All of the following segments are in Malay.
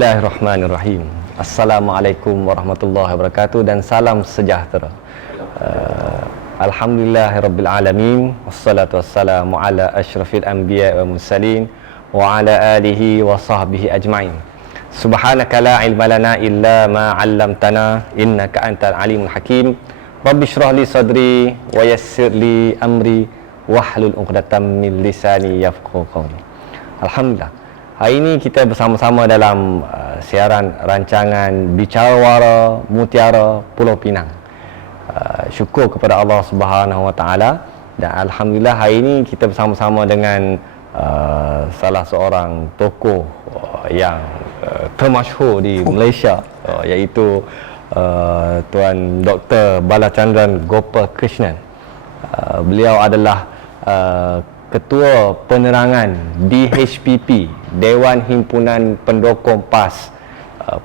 Bismillahirrahmanirrahim. Assalamualaikum warahmatullahi wabarakatuh dan salam sejahtera. Alhamdulillahirabbil alamin wassalatu wassalamu ala asyrafil anbiya wal mursalin wa ala alihi wa sahbihi ajmain. Subhanaka la ilma lana illa ma 'allamtana innaka antal alimul hakim. Rabbi shrah li sadri wa yassir li amri wahlul 'uqdatam min lisani yafqahu qawli. Alhamdulillah. Hari ini kita bersama-sama dalam siaran rancangan Bicara Wara Mutiara Pulau Pinang. Syukur kepada Allah Subhanahu Wa Taala dan alhamdulillah hari ini kita bersama-sama dengan salah seorang tokoh yang termasyhur di Malaysia, iaitu Tuan Dr. Balachandran Gopalakrishnan. Beliau adalah Ketua Penerangan DHPP, Dewan Himpunan Pendokong PAS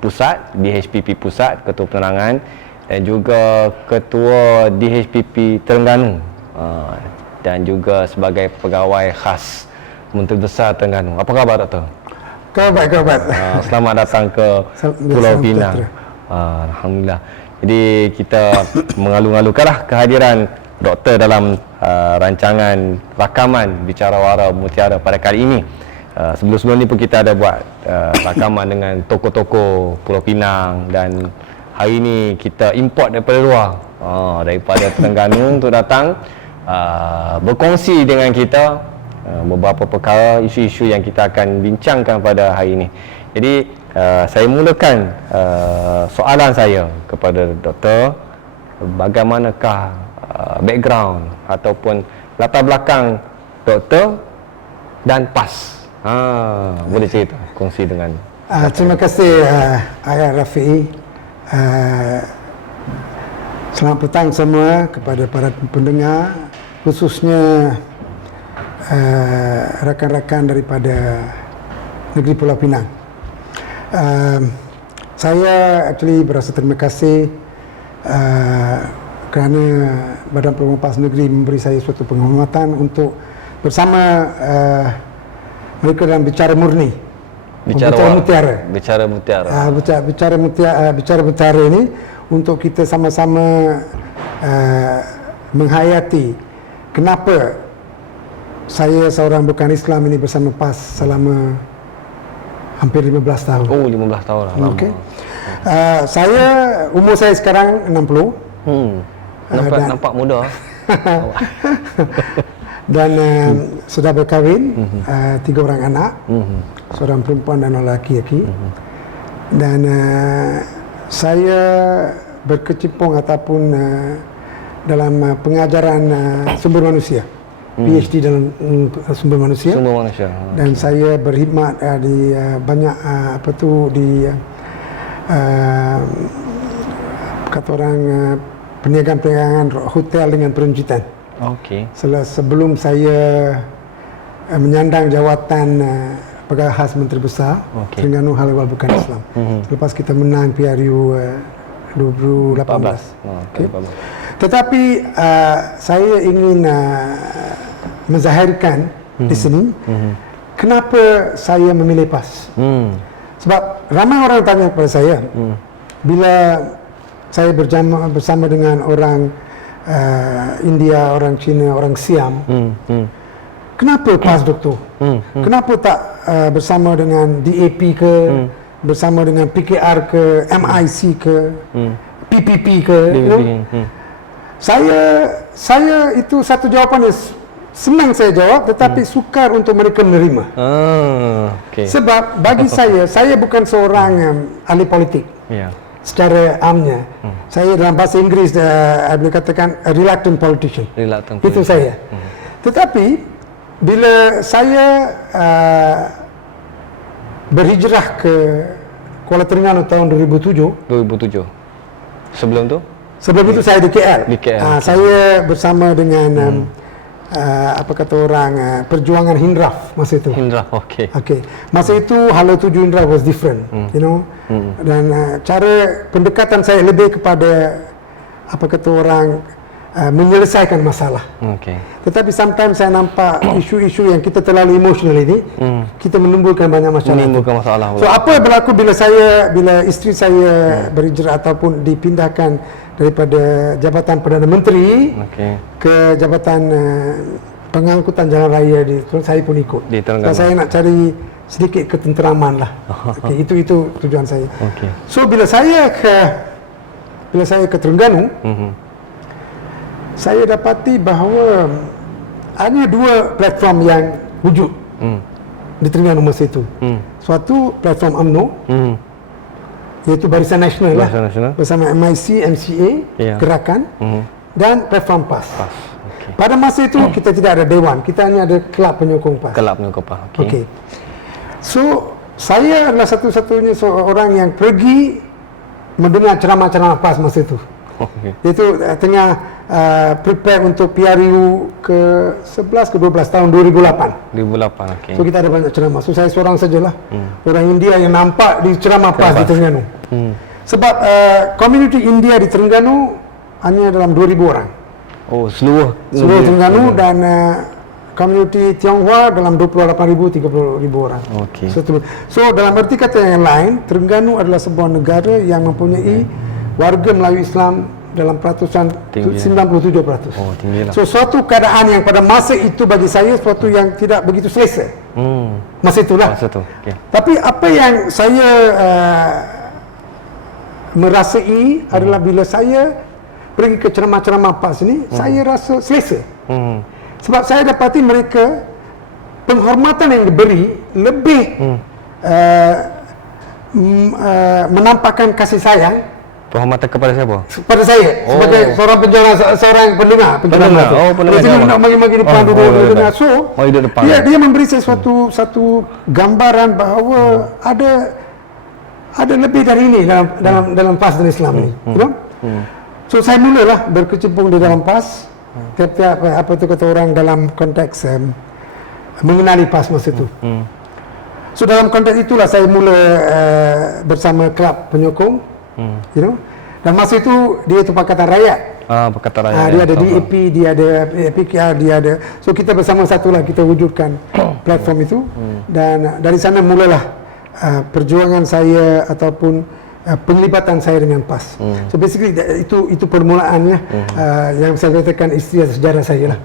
Pusat, DHPP Pusat, Ketua Penerangan, dan juga Ketua DHPP Terengganu, dan juga sebagai pegawai khas Menteri Besar Terengganu. Apa khabar, Doktor? Khabar. Selamat datang ke Pulau Pinang. Alhamdulillah. Jadi kita mengalu-alukanlah kehadiran Doktor dalam rancangan rakaman Bicara Wara Mutiara pada kali ini. Sebelum-sebelum ni pun kita ada buat rakaman dengan tokoh-tokoh Pulau Pinang, dan hari ini kita import daripada luar, daripada Terengganu untuk datang berkongsi dengan kita beberapa perkara, isu-isu yang kita akan bincangkan pada hari ini. Jadi saya mulakan soalan saya kepada Doktor. Bagaimanakah background ataupun latar belakang Doktor dan PAS? Boleh cerita, kongsi dengan terima kasih Ayah Rafi'i. Selamat petang semua kepada para pendengar, khususnya rakan-rakan daripada negeri Pulau Pinang. Saya actually berasa terima kasih kerana Badan Perumahan PAS Negeri memberi saya suatu penghormatan untuk bersama mereka dalam Bicara Murni, Bicara Mutiara. Bicara Mutiara ini untuk kita sama-sama menghayati kenapa saya seorang bukan Islam ini bersama PAS selama hampir 15 tahun. 15 tahun lah. Okey. Umur saya sekarang 60. Nampak muda. Dan sudah berkahwin, 3 orang anak, seorang perempuan dan lelaki. Dan saya berkecimpung ataupun dalam pengajaran sumber manusia, PhD dalam sumber manusia. Dan saya berkhidmat di banyak kata orang perniagaan hotel dengan peranjitan. Okey. Sebelum saya menyandang jawatan pegawai khas Menteri Besar Terengganu Hal Ehwal Bukan Islam. Lepas kita menang PRU 2018. Tetapi saya ingin menzahirkan di sini kenapa saya memilih PAS. Sebab ramai orang tanya kepada saya, bila saya bersama dengan orang India, orang Cina, orang Siam, kenapa PAS, Doktor? Kenapa tak bersama dengan DAP ke, bersama dengan PKR ke, MIC ke, PPP ke? Saya itu satu jawapan yang senang saya jawab, tetapi sukar untuk mereka menerima. Sebab bagi saya bukan seorang ahli politik. Secara amnya, saya dalam bahasa Inggeris boleh katakan a reluctant politician. Itu saya. Tetapi bila saya berhijrah ke Kuala Terengganu tahun 2007. Sebelum itu saya di KL. Saya bersama dengan perjuangan Hindraf masa itu. Masa itu Hala Tuju Hindraf was different, dan cara pendekatan saya lebih kepada menyelesaikan masalah. Okey. Tetapi sometimes saya nampak isu-isu yang kita terlalu emosional ini, kita menimbulkan banyak masalah. Menimbulkan masalah. So apa yang berlaku bila isteri saya berhijrah ataupun dipindahkan daripada jabatan Perdana Menteri ke jabatan pengangkutan jalan raya saya pun ikut. Terengganu. Saya nak cari sedikit ketenteraman lah. Okay, itu tujuan saya. Okey. So bila saya ke Terengganu, saya dapati bahawa hanya 2 platform yang wujud di Terengganu masa itu. Suatu platform UMNO, iaitu Barisan Nasional lah, bersama MIC, MCA, Gerakan, dan platform PAS. Okay. Pada masa itu kita tidak ada dewan, kita hanya ada kelab penyokong PAS. Kelab penyokong PAS. Okay. So saya adalah satu-satunya seorang yang pergi mendengar ceramah-ceramah PAS masa itu. Iaitu tengah prepare untuk PRU ke-11 ke-12 tahun 2008. 2008, okey. So kita ada banyak ceramah. So saya seorang sajalah orang India yang nampak di ceramah PAS di Terengganu. Sebab komuniti India di Terengganu hanya dalam 2,000 orang. Oh, seluruh Terengganu dan komuniti Tionghoa dalam 28,000 30,000 orang. Okey. So dalam arti kata yang lain, Terengganu adalah sebuah negara yang mempunyai warga Melayu Islam dalam peratusan 97%. Oh, tinggi lah. So suatu keadaan yang pada masa itu bagi saya suatu yang tidak begitu selesa. Masa itulah. Masa tu. Okey. Tapi apa yang saya merasai adalah bila saya pergi ke ceramah-ceramah PAS ini, saya rasa selesa. Sebab saya dapati mereka penghormatan yang diberi lebih menampakkan kasih sayang. Penghormatan kepada siapa? Pada saya sebagai seorang seorang pendengar. Oh, pendengar. Jadi nak magi-magi depan duduk dengar. So duduk depan. Dia memberi saya satu gambaran bahawa ada lebih dari ini dalam PAS dan Islam ini. You know? So saya mulalah berkecimpung di dalam PAS. Tiap-tiap apa tu kata orang dalam konteks mengenali PAS masa itu. So dalam konteks itulah saya mula bersama kelab penyokong, you know. Dan masa itu dia itu Pakatan Rakyat. Pakatan Rakyat. Dia ada DAP, dia ada PKR, dia ada. So kita bersama satulah kita wujudkan platform itu. Dan dari sana mulalah perjuangan saya ataupun penglibatan saya dengan PAS. So basically itu permulaannya yang saya katakan isteri sejarah saya lah.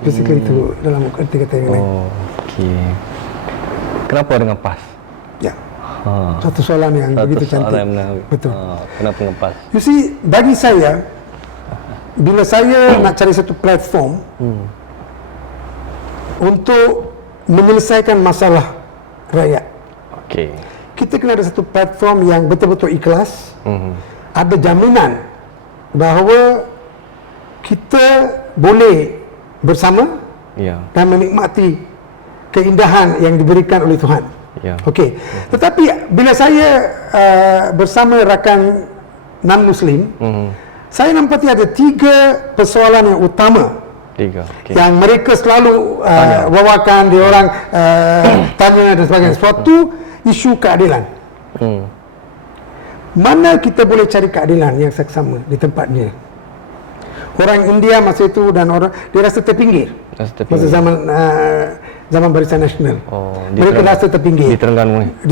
Basically itu dalam arti kata yang lain. Okey. Kenapa dengan PAS? Ya. Satu soalan yang begitu cantik. Betul. Kenapa dengan PAS? You see, bagi saya bila saya nak cari satu platform untuk menyelesaikan masalah rakyat. Okey. Kita kena ada satu platform yang betul-betul ikhlas, ada jaminan bahawa kita boleh bersama dan menikmati keindahan yang diberikan oleh Tuhan. Okey. Tetapi bila saya bersama rakan non-Muslim, saya nampati ada 3 persoalan yang utama. Yang mereka selalu wawakan, dia orang tanya dan sebagainya. Suatu isu keadilan. Mana kita boleh cari keadilan yang seksama di tempatnya? Orang India masa itu dan orang dia rasa terpinggir. Masa zaman Barisan Nasional. Mereka rasa terpinggir. Di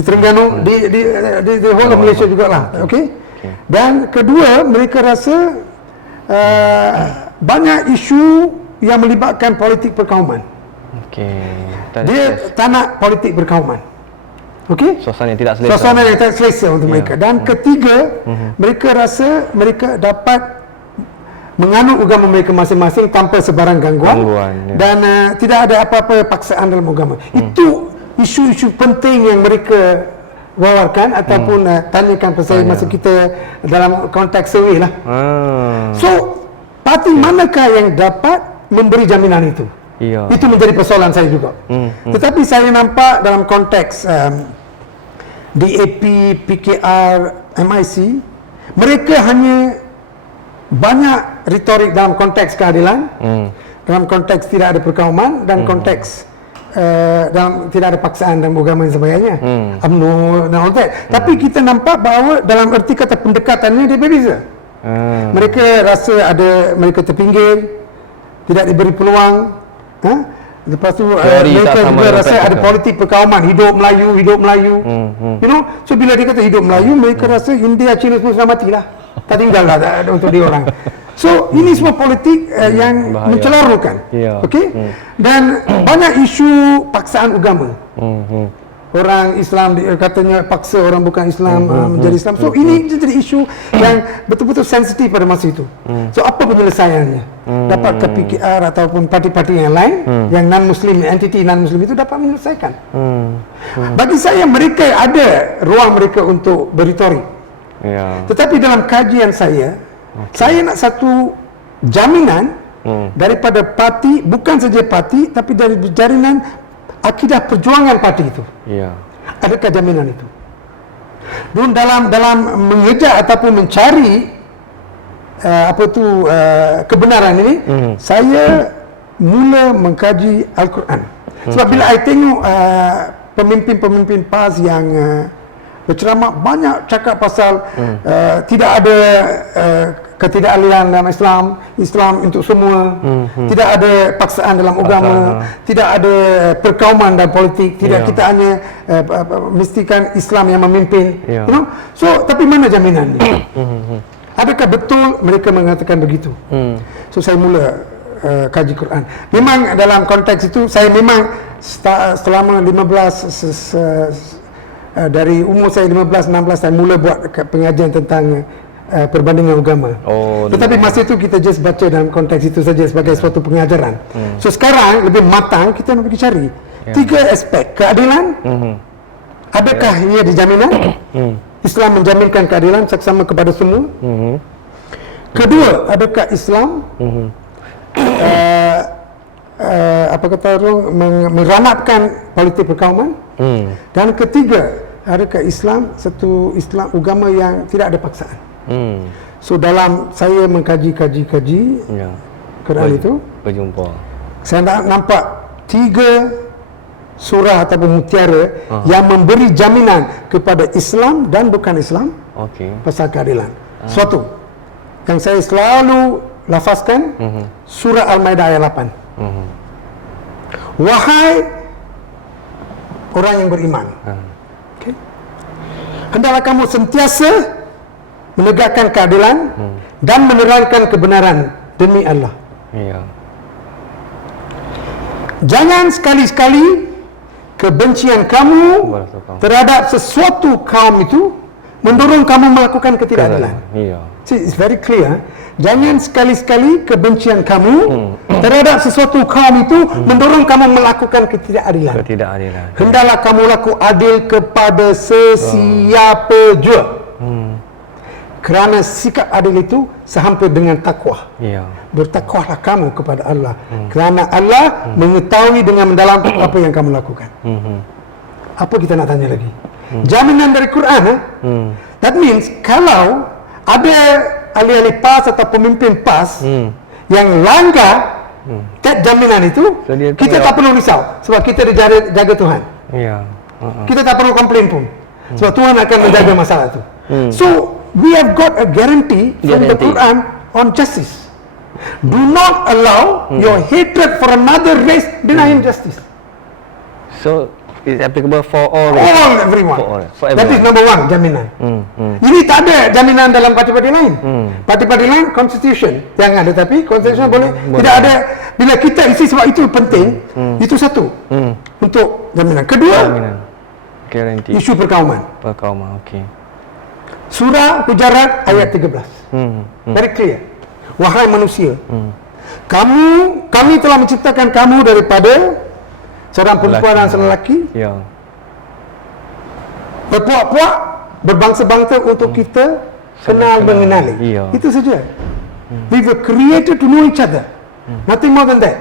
Terengganu, di whole of Malaysia jugalah. Okey. Dan kedua, mereka rasa banyak isu yang melibatkan politik perkauman. Dia tak nak politik perkauman. Okey? Suasana yang tidak selesa. Suasana yang tidak selesa untuk mereka. Dan ketiga, mereka rasa mereka dapat menganut agama mereka masing-masing tanpa sebarang gangguan dan tidak ada apa-apa paksaan dalam agama. Itu isu-isu penting yang mereka wawarkan ataupun tanyakan kepada saya masa kita dalam konteks survey lah. So, parti manakah yang dapat memberi jaminan itu? Itu menjadi persoalan saya juga. Tetapi saya nampak dalam konteks DAP, PKR, MIC, mereka hanya banyak retorik dalam konteks keadilan, dalam konteks tidak ada perkauman dan konteks dalam tidak ada paksaan dan agama dan sebagainya. UMNO dan all that. Tapi kita nampak bahawa dalam erti kata pendekatannya dia berbeza. Mereka rasa mereka terpinggir, tidak diberi peluang. Lepas tu mereka juga rasa ada politik perkauman, hidup Melayu. You know, so bila dia kata hidup Melayu, mereka rasa India, China semua sudah matilah. Tak tinggal lah untuk dia orang. So ini semua politik yang mencelarutkan. Okey? Dan banyak isu paksaan agama. Orang Islam katanya paksa orang bukan Islam menjadi Islam. So ini jadi isu yang betul-betul sensitif pada masa itu. So apa penyelesaiannya? Dapat ke PKR ataupun parti-parti yang lain yang non-Muslim, entiti non-Muslim itu dapat menyelesaikan. Bagi saya mereka ada ruang mereka untuk berretorik. Tetapi dalam kajian saya nak satu jaminan daripada parti, bukan saja parti, tapi dari jaringan akidah perjuangan parti itu. Adakah jaminan itu? Dan dalam mengejar ataupun mencari kebenaran ini, saya mula mengkaji Al-Quran. Sebab bila saya tengok pemimpin-pemimpin PAS yang berceramah, banyak cakap pasal tidak ada ketidakadilan dalam Islam untuk semua, tidak ada paksaan dalam agama, tidak ada perkauman dalam politik, kita hanya mestikan Islam yang memimpin. You know? So tapi mana jaminannya? Adakah betul mereka mengatakan begitu? So saya mula kaji Quran. Memang dalam konteks itu saya memang selama 15 dari umur saya 15-16 saya mula buat pengajian tentang perbandingan agama. Tetapi masa itu kita just baca dalam konteks itu saja sebagai suatu pengajaran. So sekarang lebih matang kita nak pergi cari 3 aspek keadilan. Adakah ia dijaminan? Islam menjaminkan keadilan seksama kepada semua. Kedua, adakah Islam meranapkan politik perkauman? Dan ketiga, adakah Islam satu agama yang tidak ada paksaan? So dalam saya mengkaji Quran itu berjumpa, saya nampak 3 surah ataupun mutiara yang memberi jaminan kepada Islam dan bukan Islam pasal keadilan. Suatu yang saya selalu lafazkan, surah Al-Maidah ayat 8. Wahai orang yang beriman, hendaklah kamu sentiasa menegakkan keadilan dan menerangkan kebenaran demi Allah. Jangan sekali-sekali kebencian kamu terhadap sesuatu kaum itu mendorong kamu melakukan ketidakadilan. See, it's very clear. Jangan sekali-sekali kebencian kamu terhadap sesuatu kaum itu mendorong kamu melakukan ketidakadilan. Hendaklah kamu laku adil kepada sesiapa jua. Kerana sikap adil itu sehampir dengan takwa. Bertakwalah kamu kepada Allah. Kerana Allah mengetahui dengan mendalam apa yang kamu lakukan. Apa kita nak tanya lagi? Jaminan dari Quran. That means kalau ada ahli-ahli PAS atau pemimpin PAS yang langgar jaminan itu, kita tak perlu risau sebab kita dijaga Tuhan. Kita tak perlu komplain pun sebab Tuhan akan menjaga masalah itu. So we have got a guarantee from the Quran on justice. Do not allow your hatred for another race deny him justice. So it's applicable for all everyone. For everyone. That is number one, jaminan. Ini tak ada jaminan dalam parti-parti lain. Parti-parti lain constitution yang ada, tapi constitution boleh tidak ada. Bila kita isi, sebab itu penting. Itu satu untuk jaminan. Kedua, guarantee isu perkauman. Surah Hujarat ayat 13. Very clear. Wahai manusia, kami telah menciptakan kamu daripada seorang perempuan dan seorang lelaki. Berpuak-puak, berbangsa-bangsa untuk kita kenal mengenali. Itu saja. We were created to know each other. Nothing more than that.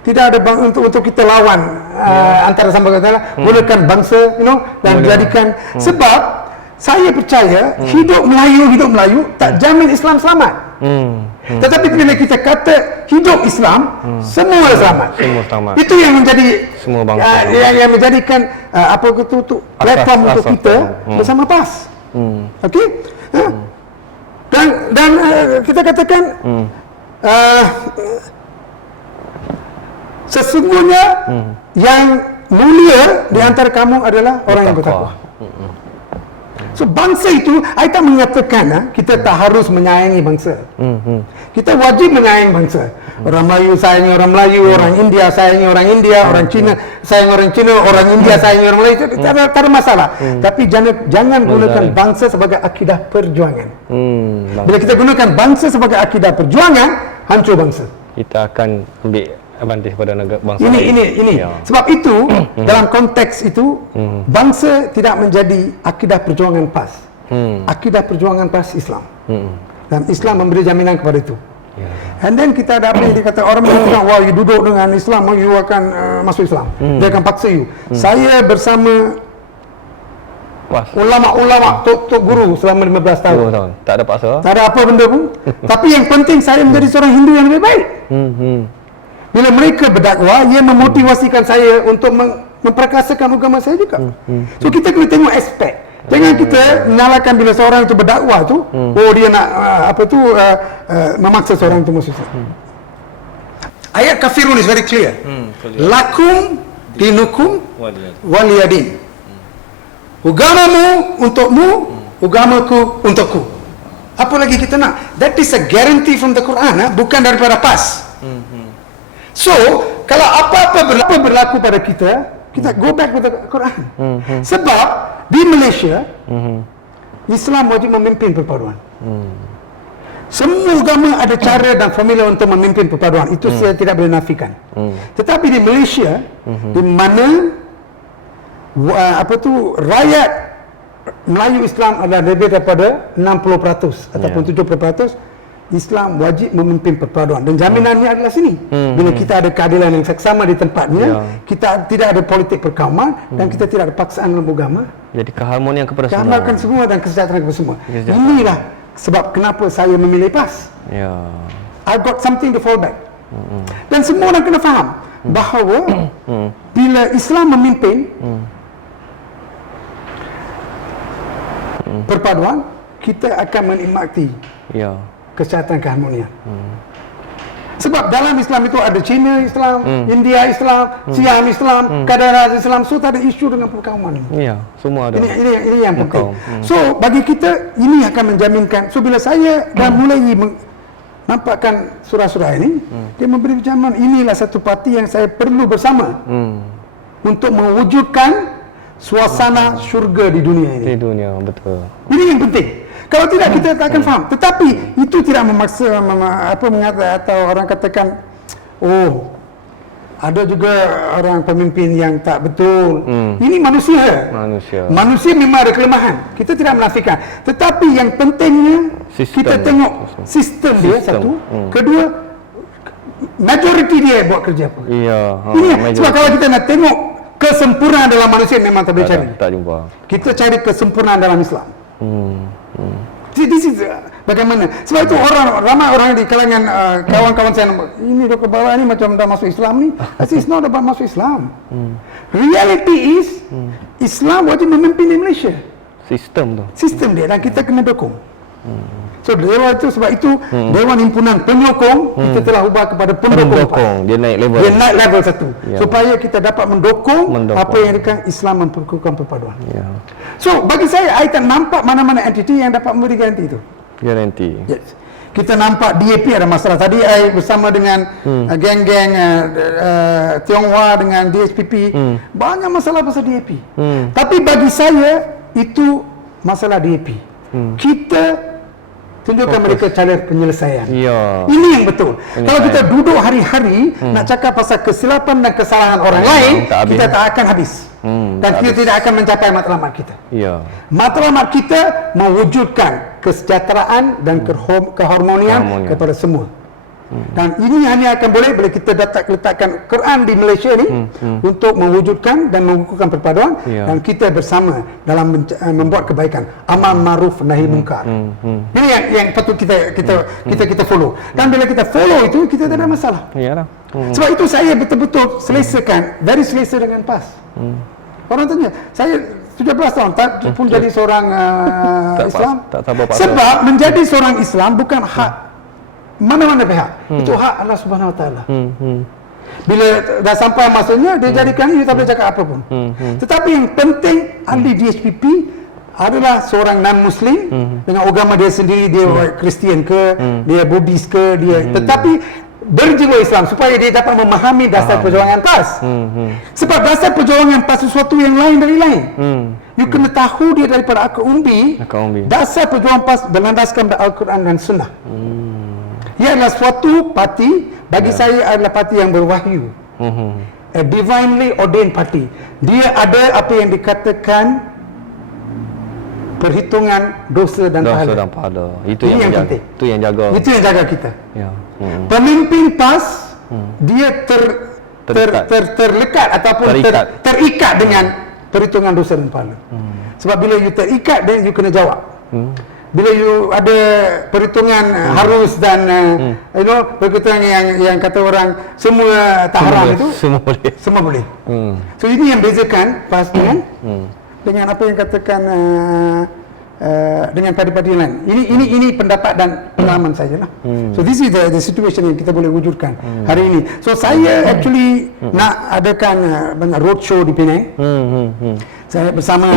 Tidak ada untuk kita lawan antara sama kata gunakan bangsa, dan jadikan. Sebab saya percaya hidup Melayu tak jamin Islam selamat. Tetapi bila kita kata hidup Islam, semua selamat. Itu yang menjadi semua bangsa yang menjadikan platform untuk kita bersama PAS. Okey? Dan kita katakan sesungguhnya yang mulia di antara kamu adalah orang yang bertakwa. So bangsa itu, saya tak mengatakan kita tak harus menyayangi bangsa. Kita wajib menyayangi bangsa. Orang Melayu sayangi orang Melayu, orang India sayangi orang India, orang Cina sayangi orang Cina, orang India sayangi orang Melayu. Tak ada masalah. Tapi jangan gunakan bangsa sebagai akidah perjuangan. Bila kita gunakan bangsa sebagai akidah perjuangan, hancur bangsa. Kita akan ambil advantage pada negara bangsa. Ini. Ya. Sebab itu dalam konteks itu bangsa tidak menjadi akidah perjuangan PAS. Akidah perjuangan PAS Islam. Dan Islam memberi jaminan kepada itu. And then kita ada apa yang dikata orang mengatakan, wah, you duduk dengan Islam, you akan masuk Islam. Dia akan paksa you. Saya bersama ulama-ulama, tok guru selama 15 tahun. Tak ada paksa. Tak ada apa benda pun. Tapi yang penting saya menjadi seorang Hindu yang lebih baik. Bila mereka berdakwah, ia memotivasikan saya untuk memperkasakan agama saya juga. So kita kena tengok aspek. Jangan kita menyalahkan bila seorang itu berdakwah tu, dia nak memaksa seorang itu masuk Islam. Ayat kafirun is very clear. Lakum dinukum waliyadin. Agamamu untukmu, agamaku untukku. Apa lagi kita nak? That is a guarantee from the Quran, bukan daripada PAS. So, kalau apa-apa berlaku pada kita go back to the Quran. Sebab di Malaysia, Islam wajib memimpin perpaduan. Semua agama ada cara dan formula untuk memimpin perpaduan. Itu saya tidak boleh nafikan. Tetapi di Malaysia, di mana rakyat Melayu Islam adalah lebih daripada 60% ataupun 70%, Islam wajib memimpin perpaduan dan jaminannya adalah sini. Bila kita ada keadilan yang seksama di tempatnya, kita tidak ada politik perkauman dan kita tidak ada paksaan dalam agama. Jadi keharmonian kepada semua. Keharmonian semua dan kesejahteraan kepada semua. Inilah sebab kenapa saya memilih PAS. I got something to fall back. Dan semua orang kena faham bahawa bila Islam memimpin perpaduan, kita akan menikmati kesejahteraan keharmonian. Sebab dalam Islam itu ada Cina Islam, India Islam, Siam Islam, Kadar Islam, so tak ada isu dengan perkauman. Semua ada. Ini yang penting. So bagi kita ini akan menjaminkan. So bila saya dah mulai nampakkan surah-surah ini, dia memberi jaminan inilah satu parti yang saya perlu bersama untuk mewujudkan suasana syurga di dunia ini. Di dunia, betul. Ini yang penting. Kalau tidak, kita tak akan faham. Tetapi itu tidak memaksa atau orang katakan, ada juga orang pemimpin yang tak betul. Ini manusia. Manusia memang ada kelemahan. Kita tidak menafikan. Tetapi yang pentingnya kita tengok sistem dia satu. Kedua, majoriti dia buat kerja apa. Sebab kalau kita nak tengok kesempurnaan dalam manusia memang tak boleh cari. Tak jumpa. Kita cari kesempurnaan dalam Islam. This is bagaimana? Sebab itu ramai orang di kalangan kawan-kawan saya, ini Dr. Bawa ni macam dah masuk Islam ni. It's not about masuk Islam. Reality is Islam wajib memimpin di Malaysia. Sistem dia dan kita kena dukung. So dewan itu, sebab itu Dewan Himpunan Penyokong kita telah ubah kepada pendukung. Dia naik level satu supaya kita dapat mendukung apa yang dikatakan Islam memperkuatkan perpaduan. So bagi saya tak nampak mana-mana entiti yang dapat memberi garanti itu. Yes. Kita nampak DAP ada masalah. Tadi saya bersama dengan geng-geng Tionghoa dengan DSPP, banyak masalah pasal DAP. Tapi bagi saya itu masalah DAP. Kita tunjukkan mereka cara penyelesaian. Ini yang betul. Kalau kita duduk hari-hari nak cakap pasal kesilapan dan kesalahan orang lain, kita tak akan habis. Dan kita tidak akan mencapai matlamat kita. Matlamat kita mewujudkan kesejahteraan dan keharmonian kepada semua. Dan ini hanya akan boleh bila kita letakkan Quran di Malaysia ni untuk mewujudkan dan mengukuhkan perpaduan dan kita bersama dalam membuat kebaikan, amal ma'ruf nahi munkar. Ini yang patut kita follow. Dan bila kita follow itu, kita tak ada masalah. Sebab itu saya betul-betul very selesa dengan PAS. Orang tanya, 17 tahun tak pun jadi seorang Islam. tak berapa Sebab menjadi seorang Islam bukan hak mana-mana pihak. Itu hak Allah Subhanahu Wa Taala. Bila dah sampai masanya dia jadikan you tak boleh cakap apa pun. Tetapi yang penting ahli DSPP adalah seorang non-Muslim dengan agama dia sendiri, dia Kristian ke, dia Buddhis ke, dia tetapi berjiwa Islam supaya dia dapat memahami dasar perjuangan PAS. Sebab dasar perjuangan PAS sesuatu yang lain dari lain. You kena tahu dia daripada akar umbi. Dasar perjuangan PAS berlandaskan pada Al-Quran dan Sunnah. Ia adalah suatu parti, bagi saya adalah parti yang berwahyu. A divinely ordained party. Dia ada apa yang dikatakan perhitungan dosa dan pahala. Itu yang jaga. Itu yang jaga. Itu yang jaga kita. Ya. Pemimpin PAS dia terlekat ataupun terikat dengan perhitungan dosa dan pahala. Sebab bila you terikat, then you kena jawab. Bila you ada perhitungan harus dan perhitungan yang kata orang semua tak haram itu semua boleh. So ini yang bezakan PAS dengan apa yang katakan dengan parti-parti lain. Ini pendapat dan pengalaman saya lah. So this is the situation yang kita boleh wujudkan hari ini. So saya actually nak adakan banyak roadshow di Penang. Saya bersama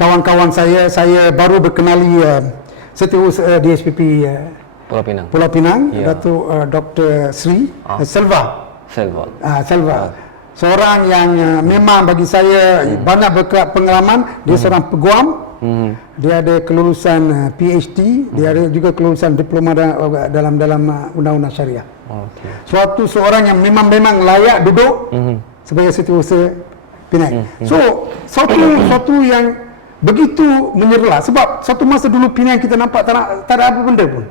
kawan-kawan saya baru berkenali Setiausaha DSPP Pulau Pinang, Datuk Dr. Sri Selva. Seorang yang memang bagi saya banyak pengalaman. Dia seorang peguam. Dia ada kelulusan PhD. Dia ada juga kelulusan diploma dalam undang-undang syariah. Seorang yang memang layak duduk sebagai Setiausaha Penang. So suatu yang begitu menyerlah. Sebab satu masa dulu Penang kita nampak tak ada apa benda pun.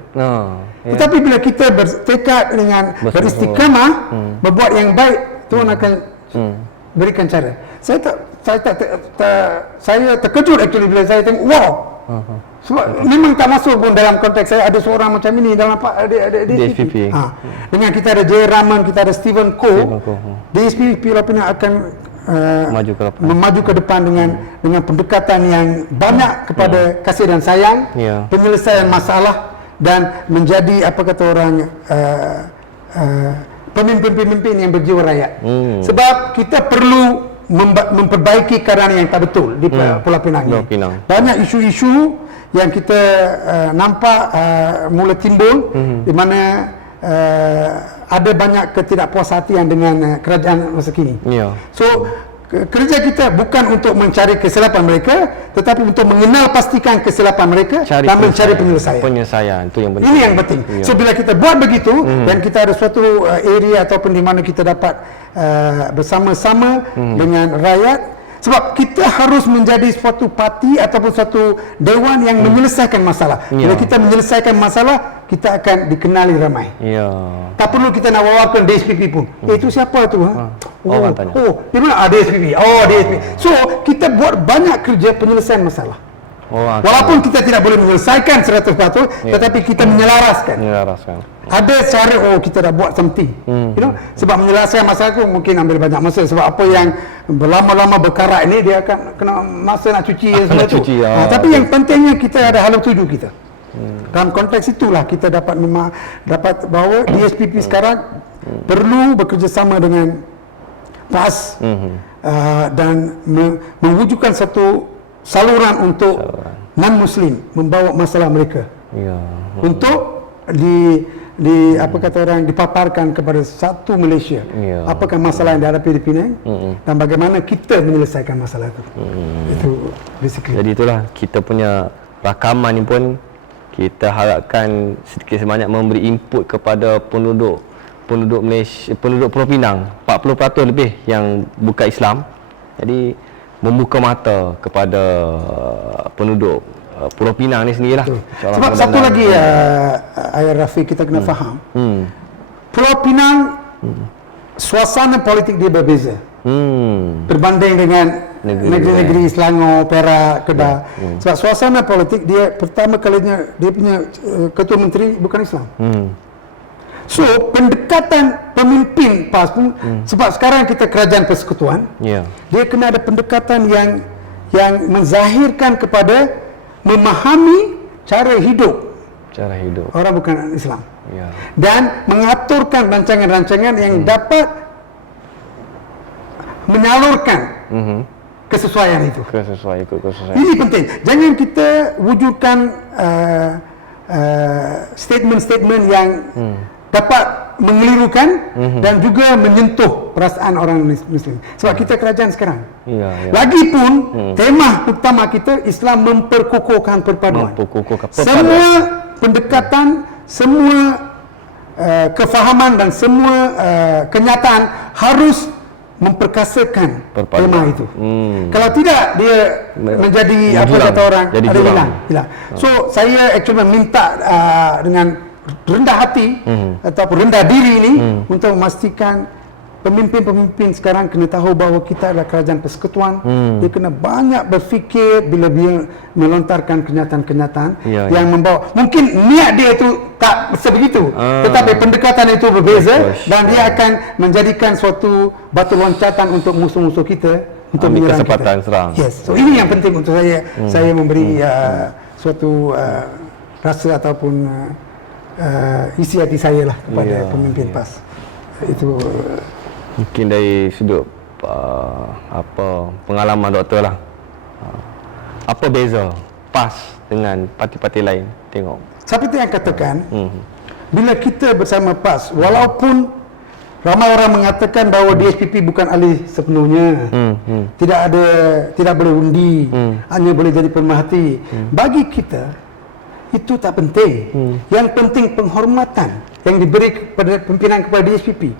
Tetapi bila kita bertekad dengan beristiqamah, berbuat yang baik, Tuhan akan berikan cara. Saya terkejut actually bila saya tengok, wow. Sebab memang tak masuk pun dalam konteks saya ada seorang macam ini dalam DSPP. Dengan kita ada J. Rahman, kita ada Stephen Koh. DSPP Pulau Pinang akan memaju ke depan dengan pendekatan yang banyak kepada kasih dan sayang, penyelesaian masalah dan menjadi apa kata orang pemimpin-pemimpin yang berjiwa rakyat. Sebab kita perlu memperbaiki keadaan yang tak betul di Pulau Pinang ini. Banyak isu-isu yang kita nampak mula timbul di mana ada banyak ketidakpuashatian dengan kerajaan masa kini. So kerja kita bukan untuk mencari kesilapan mereka, tetapi untuk mengenal pastikan kesilapan mereka dan mencari penyelesaian. Itu yang penting. Ini yang penting. So bila kita buat begitu dan kita ada suatu area ataupun di mana kita dapat bersama-sama dengan rakyat. Sebab kita harus menjadi suatu parti ataupun suatu dewan yang menyelesaikan masalah. Bila kita menyelesaikan masalah, kita akan dikenali ramai. Tak perlu kita nak wawarkan DSPP pun. Itu siapa tu? Di mana? DSPP. DSPP. So, kita buat banyak kerja penyelesaian masalah. Walaupun kita tidak boleh menyelesaikan 100%, tetapi kita menyelaraskan. Ada cara kita dah buat something. Sebab menyelesaikan masalah itu mungkin ambil banyak masa. Sebab apa yang berlama-lama berkarat ini dia akan kena masa nak cuci semua itu. Tapi yang pentingnya kita ada halau tuju kita. Dalam konteks itulah kita dapat bahawa DSPP sekarang perlu bekerjasama dengan PAS dan mewujudkan satu saluran untuk non-Muslim membawa masalah mereka untuk apa kata orang dipaparkan kepada satu Malaysia. Apakah masalah yang dihadapi di Penang dan bagaimana kita menyelesaikan masalah itu. Itu basically. Jadi itulah kita punya rakaman ni pun kita harapkan sedikit sebanyak memberi input kepada penduduk Malaysia, penduduk Pulau Pinang, 40% lebih yang bukan Islam. Jadi membuka mata kepada penduduk Pulau Pinang ni sendirilah. Sebab satu lagi Ayah Rafiq, kita kena faham. Pulau Pinang suasana politik dia berbeza. Berbanding dengan negeri-negeri Selangor, Perak, Kedah. Sebab suasana politik dia pertama kalinya dia punya ketua menteri bukan Islam. So pendekatan pemimpin PAS pun sebab sekarang kita kerajaan persekutuan, dia kena ada pendekatan yang menzahirkan kepada memahami cara hidup orang bukan Islam. Ya. Dan mengaturkan rancangan-rancangan yang dapat menyalurkan kesesuaian itu. Kesesuaian. Ini penting. Jangan kita wujudkan statement-statement yang dapat mengelirukan dan juga menyentuh perasaan orang Muslim. Sebab kita kerajaan sekarang. Ya. Lagipun tema utama kita Islam memperkukuhkan perpaduan. Semua pendekatan, semua kefahaman dan semua kenyataan harus memperkasakan tema itu. Kalau tidak, dia menjadi apa kata orang, ada hilang. So saya actually meminta dengan rendah hati ataupun rendah diri ini untuk memastikan pemimpin-pemimpin sekarang kena tahu bahawa kita adalah kerajaan persekutuan. Dia kena banyak berfikir bila dia melontarkan kenyataan-kenyataan yang membawa, mungkin niat dia itu tak sebegitu, tetapi pendekatan itu berbeza dan dia akan menjadikan suatu batu loncatan untuk musuh-musuh kita untuk menyerang kita. Serang. Yes. So ini yang penting untuk saya memberi suatu rasa ataupun isi hati saya lah kepada pemimpin PAS. Itu mungkin dari sudut pengalaman doktor lah. Apa beza PAS dengan parti-parti lain? Tengok. Seperti yang katakan, bila kita bersama PAS, walaupun ramai orang mengatakan bahawa DSPP bukan ahli sepenuhnya, tidak boleh undi, hanya boleh jadi pemerhati. Bagi kita itu tak penting. Yang penting penghormatan yang diberi kepada pimpinan kepada DSPP.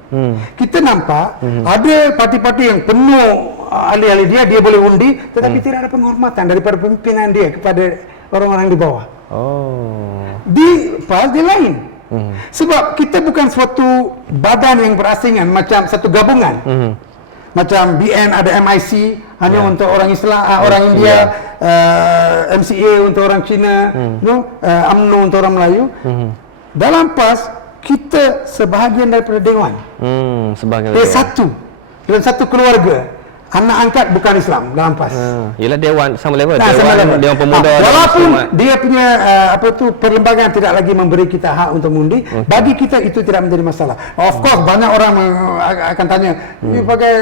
Kita nampak ada parti-parti yang penuh ahli-ahli dia boleh undi, tetapi tidak ada penghormatan daripada pimpinan dia kepada orang-orang di bawah. Di PAS dia lain. Sebab kita bukan suatu badan yang berasingan macam satu gabungan. Macam BN ada MIC hanya untuk orang Islam, orang India, MCA untuk orang Cina, UMNO untuk orang Melayu. Dalam PAS kita sebahagian daripada dewan. Satu dalam satu keluarga. Anak angkat bukan Islam dalam PAS. Ialah dewan sama level. Dewan pemuda. Walaupun dia punya perlembagaan tidak lagi memberi kita hak untuk mengundi, bagi kita itu tidak menjadi masalah. Of course banyak orang akan tanya, sebagai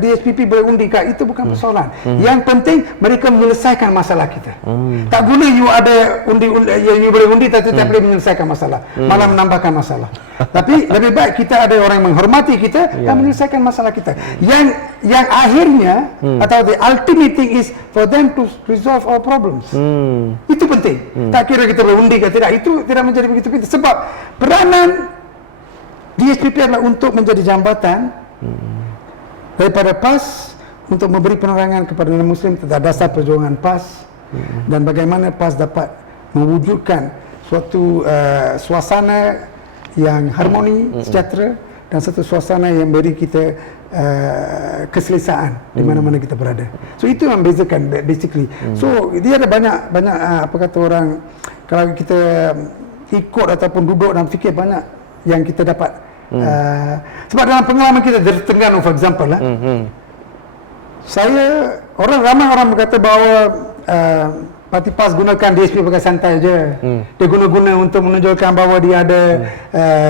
DSPP boleh undi kah? Itu bukan persoalan. Yang penting mereka menyelesaikan masalah kita. Tak guna you ada you boleh undi tapi tidak boleh menyelesaikan masalah, malah menambahkan masalah. Tapi lebih baik kita ada orang yang menghormati kita dan menyelesaikan masalah kita. Yang akhirnya atau the ultimate thing is for them to resolve our problems. Itu penting. Tak kira kita berundi ke tidak, itu tidak menjadi begitu penting. Sebab peranan DSPP adalah untuk menjadi jambatan daripada PAS untuk memberi penerangan kepada non-Muslim tentang dasar perjuangan PAS dan bagaimana PAS dapat mewujudkan suatu suasana yang harmoni, sejahtera dan satu suasana yang beri kita keselesaan di mana-mana kita berada. So itu yang membezakan basically. So dia ada banyak apa kata orang, kalau kita ikut ataupun duduk dan fikir banyak yang kita dapat. Sebab dalam pengalaman kita dari Terengganu for example lah, ramai orang berkata bahawa parti PAS gunakan DSP pakai santai je. Dia guna-guna untuk menunjukkan bahawa dia ada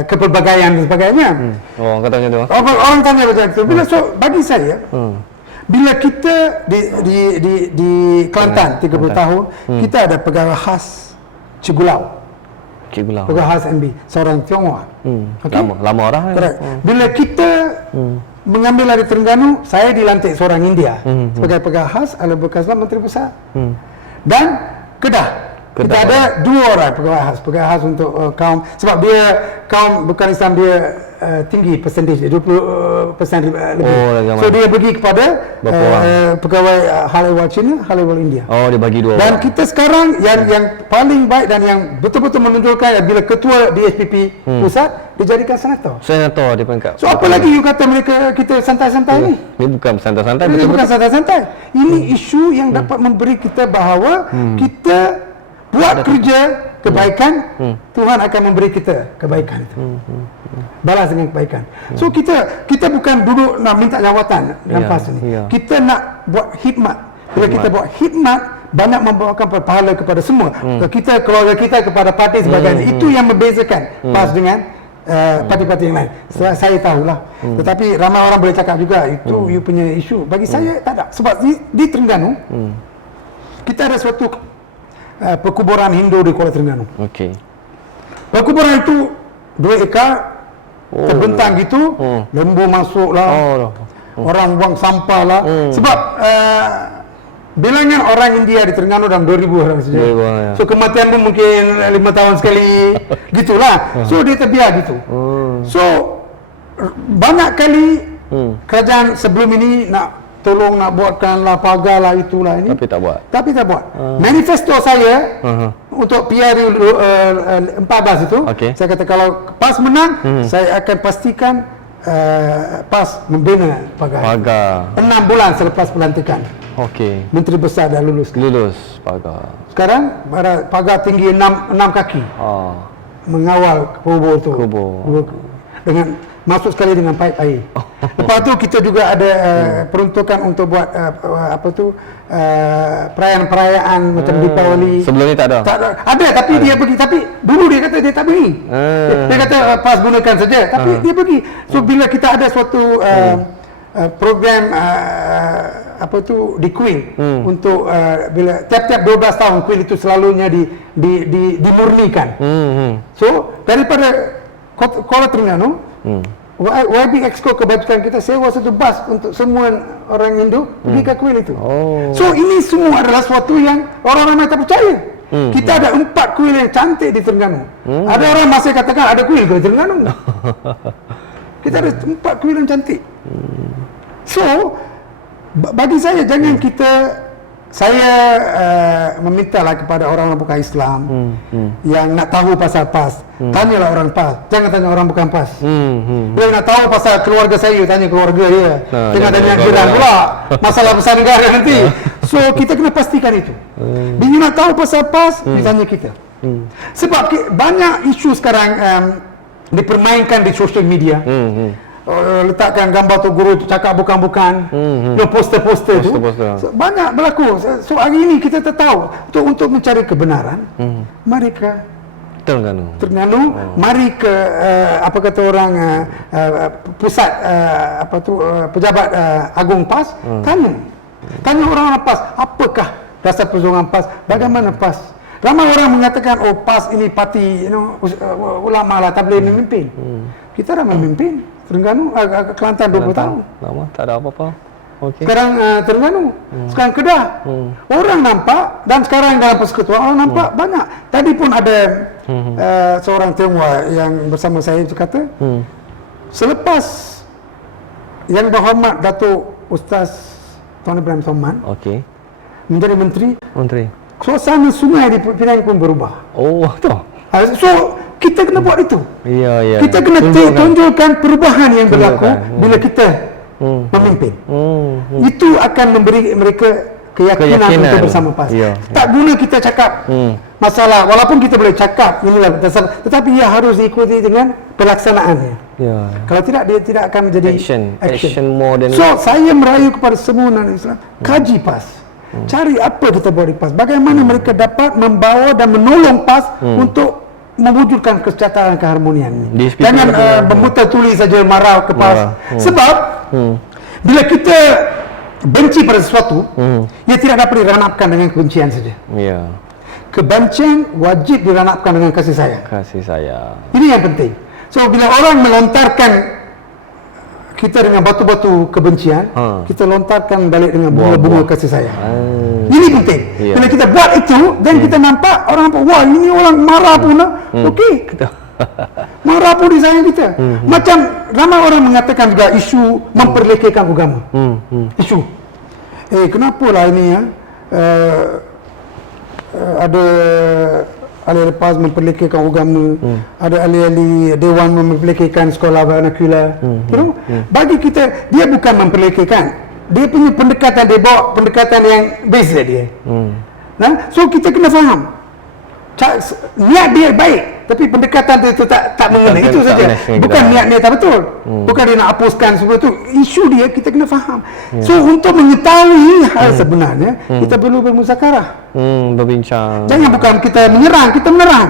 kepelbagaian dan sebagainya. Orang katanya tu. Orang tanya macam itu. Bila bagi saya, bila kita di Kelantan 30 tahun, kita ada pegawai khas Cigulau. Pegawai khas MB, seorang Tionghoa. Lama orang. Bila kita mengambil dari Terengganu, saya dilantik seorang India sebagai pegawai khas Al Berkazlam Menteri Besar. Dan Kedah. Kita ada dua orang pegawai khas untuk kaum, sebab dia kaum bukan Islam, dia tinggi percentage dia 20% lebih. So dia bagi kepada pegawai Halal Cina, Halal India. Dia bagi dua. Dan kita sekarang yang paling baik dan yang betul-betul menunjukkan bila ketua DSPP pusat dijadikan senator. Senator dia pangkat. So apa lagi you kata kita santai-santai ni? Ini bukan santai-santai. Ini bukan santai-santai. Ini isu yang dapat memberi kita bahawa kita buat kerja kebaikan, Tuhan akan memberi kita kebaikan itu. Balas dengan kebaikan. So kita bukan duduk nak minta jawatan dalam PAS ni. Kita nak buat khidmat. Bila kita buat khidmat, banyak membawakan pahala kepada semua. Kita, keluarga kita, kepada parti sebagainya. Itu yang membezakan PAS dengan parti-parti yang lain. Saya tahulah. Tetapi ramai orang boleh cakap juga itu you punya isu. Bagi saya tak ada. Sebab di Terengganu kita ada suatu perkuburan Hindu di Kuala Terengganu. Okey. Perkuburan itu 2 ekar terbentang gitu, lembu masuk lah, orang buang sampah lah. Sebab bilangan orang India di Terengganu dalam 2,000 orang saja. So kematian pun mungkin 5 tahun sekali, gitulah. So dia terbiar gitu. So banyak kali kerajaan sebelum ini nak tolong nak buatkanlah pagar lah itulah ini. Tapi tak buat. Manifesto saya untuk PRU 14 itu, saya kata kalau PAS menang, saya akan pastikan PAS membina pagar. 6 bulan selepas pelantikan. Okey. Menteri Besar dah lulus pagar. Sekarang pagar tinggi 6 kaki. Mengawal kubur tu. Dengan masuk sekali dengan paip air. Lepas tu kita juga ada peruntukan untuk buat perayaan-perayaan macam Deepavali. Sebelum ni tak ada. Ada, tapi dia pergi. Tapi dulu dia kata dia tak pergi. Dia kata PAS gunakan saja. Tapi dia pergi. So bila kita ada suatu program di kuil untuk bila tiap-tiap 12 tahun kuil itu selalunya dimurnikan. So daripada Kuala Terengganu, YB Exco kebajikan kita sewa satu bas untuk semua orang Hindu pergi ke kuil itu. So ini semua adalah sesuatu yang orang ramai tak percaya. Kita ada 4 kuil yang cantik di Terengganu. Ada orang masih katakan ada kuil ke Terengganu. Kita ada 4 kuil yang cantik. So bagi saya jangan saya memintalah kepada orang bukan Islam yang nak tahu pasal PAS, tanyalah orang PAS, jangan tanya orang bukan PAS. Bila nak tahu pasal keluarga saya, tanya keluarga dia. Jangan tanya jiran pula, masalah besar negara nanti. So kita kena pastikan itu. Bila nak tahu pasal PAS, ditanya kita. Sebab banyak isu sekarang dipermainkan di social media. Letakkan gambar tu guru tu cakap bukan-bukan, poster-poster tu banyak berlaku. So hari ini kita tahu untuk mencari kebenaran, mari ke Terengganu, mari ke apa kata orang pusat pejabat agung PAS, tanya orang PAS, apakah dasar perjuangan PAS, bagaimana PAS. Ramai orang mengatakan PAS ini parti ulama lah, tak boleh memimpin. Kita dah memimpin Terengganu, Kelantan 20 tahun. Lama tak ada apa-apa. Okay. Sekarang Terengganu, sekarang Kedah. Orang nampak, dan sekarang dalam persekutuan orang nampak banyak. Tadi pun ada seorang Tionghoa yang bersama saya berkata, selepas Yang Berhormat Datuk Ustaz Tuan Ibrahim Thoman menjadi menteri, suasana sungai di Penang pun berubah. So kita kena buat itu. Kita kena tunjukkan perubahan yang berlaku bila kita memimpin. Itu akan memberi mereka keyakinan untuk bersama PAS. Tak guna kita cakap masalah, walaupun kita boleh cakap inilah, tetapi ia harus diikuti dengan pelaksanaannya. Kalau tidak, dia tidak akan menjadi action more than. So saya merayu kepada semua non-Islam, kaji PAS. Cari apa kita buat di PAS, bagaimana mereka dapat membawa dan menolong PAS untuk mewujudkan kesejahteraan keharmonian. Jangan memutar tuli saja marah ke PAS. Sebab bila kita benci pada sesuatu, ia tidak dapat diranapkan dengan kebencian saja. Kebencian wajib diranapkan dengan kasih sayang. Ini yang penting. So bila orang melontarkan kita dengan batu-batu kebencian, kita lontarkan balik dengan bunga-bunga kasih sayang. Ini penting. Bila kita buat itu, dan kita nampak, orang nampak, wah ini orang marah pun, marah pun disayang kita. Macam ramai orang mengatakan juga isu memperlekehkan agama. Isu. Kenapa lah ini ada ahli-ahli PAS memperlekehkan agama, ada ahli-ahli dewan memperlekehkan sekolah vernacular. Bagi kita, dia bukan memperlekehkan, dia punya pendekatan, dia bawa pendekatan yang beza dia. So kita kena faham niat dia baik, tapi pendekatan itu tak mengenai itu saja. Bukan niat-niat tak betul. Bukan dia nak hapuskan semua itu. Isu dia kita kena faham. So untuk mengetahui hal sebenarnya, kita perlu bermuzakarah. Berbincang. Jangan bukan kita menyerang, kita menerang.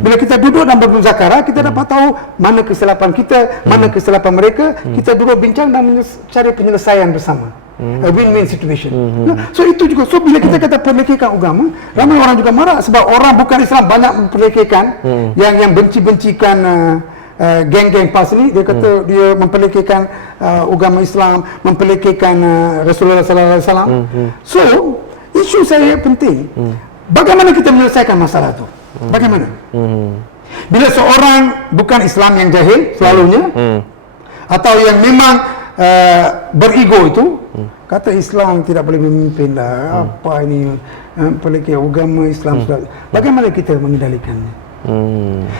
Bila kita duduk dan bermuzakarah, kita dapat tahu mana kesilapan kita, mana kesilapan mereka. Kita duduk bincang dan cari penyelesaian bersama. A win-win situation. So itu juga. So bila kita kata perlekehkan agama, ramai orang juga marah sebab orang bukan Islam banyak memperlekehkan yang benci-bencikan geng-geng PAS ni. Dia kata dia memperlekehkan agama Islam, memperlekehkan Rasulullah sallallahu alaihi wasallam. So isu saya penting. Bagaimana kita menyelesaikan masalah itu? Bagaimana? Bila seorang bukan Islam yang jahil selalunya, atau yang memang berigo itu, kata Islam tidak boleh memimpin lah, apa ini pelekeh agama Islam. Bagaimana kita mengendalikannya?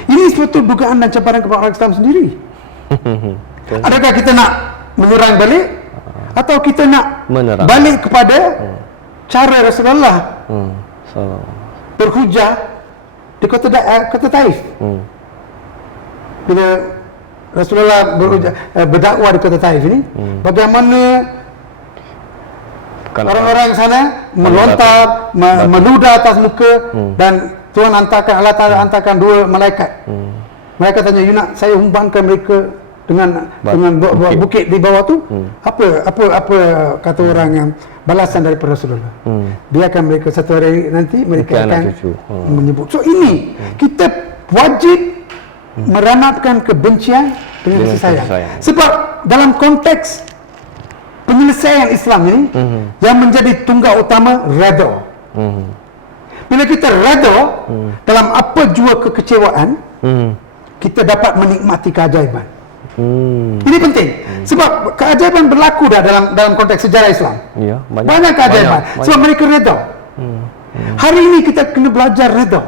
Ini suatu dugaan dan cabaran kepada orang Islam sendiri. Adakah kita nak menyerang balik, atau kita nak balik kepada cara Rasulullah berhujah di kota Taif? Bila Rasulullah berdakwah di kota Taif ini, bagaimana orang-orang sana melontar, meludah atas muka, dan Tuhan hantarkan, Allah Ta'ala hantarkan dua malaikat. Mereka tanya, you nak saya humbankan mereka dengan bukit di bawah tu? Apa kata orang yang balasan daripada Rasulullah? Biarkan mereka, satu hari nanti mereka akan menyebut. So ini kita wajib meranapkan kebencian dengan kasih sayang. Sebab dalam konteks penyelesaian Islam ini, yang menjadi tunggal utama redha. Bila kita redha dalam apa jua kekecewaan, kita dapat menikmati keajaiban. Ini penting. Sebab keajaiban berlaku dah dalam konteks sejarah Islam. Ya, banyak keajaiban. Sebab mereka redha. Hari ini kita kena belajar redha.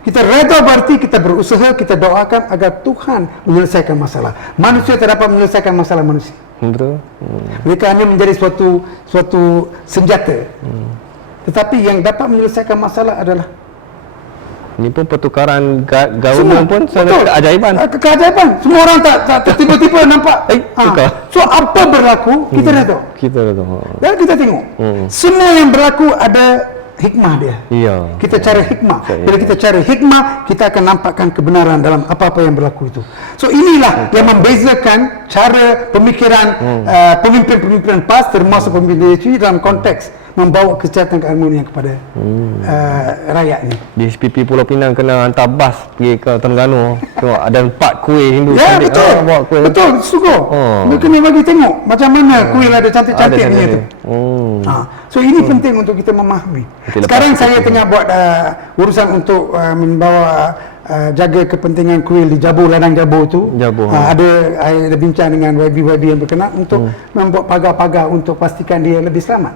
Kita redha berarti kita berusaha, kita doakan agar Tuhan menyelesaikan masalah. Manusia tak dapat menyelesaikan masalah manusia. Betul. Mereka hanya menjadi suatu senjata. Tetapi yang dapat menyelesaikan masalah adalah, ini pun pertukaran government pun keajaiban. Keajaiban. Semua orang tak tiba-tiba nampak. So apa berlaku, kita redha. Dan kita tengok. Semua yang berlaku ada hikmah dia. Kita cari hikmah. Bila kita cari hikmah, kita akan nampakkan kebenaran dalam apa-apa yang berlaku itu. So inilah yang membezakan cara pemikiran pemimpin-pemimpin PAS, termasuk pemimpin DHP, dalam konteks membawa kesejahteraan keharmonian kepada rakyat ini. Di SPP Pulau Pinang kena hantar bas pergi ke Terengganu. Tengok ada 4 kuih Hindu. Ya, betul. Bawa kuih. Betul, suka. Mereka ni bagi tengok macam mana kuih ada cantik-cantiknya tu. So ini penting untuk kita memahami. Sekarang saya tengah buat urusan untuk membawa jaga kepentingan kuil di Jabur, ladang Jabur tu. Ada bincang dengan YB yang berkenaan untuk membuat pagar-pagar untuk pastikan dia lebih selamat.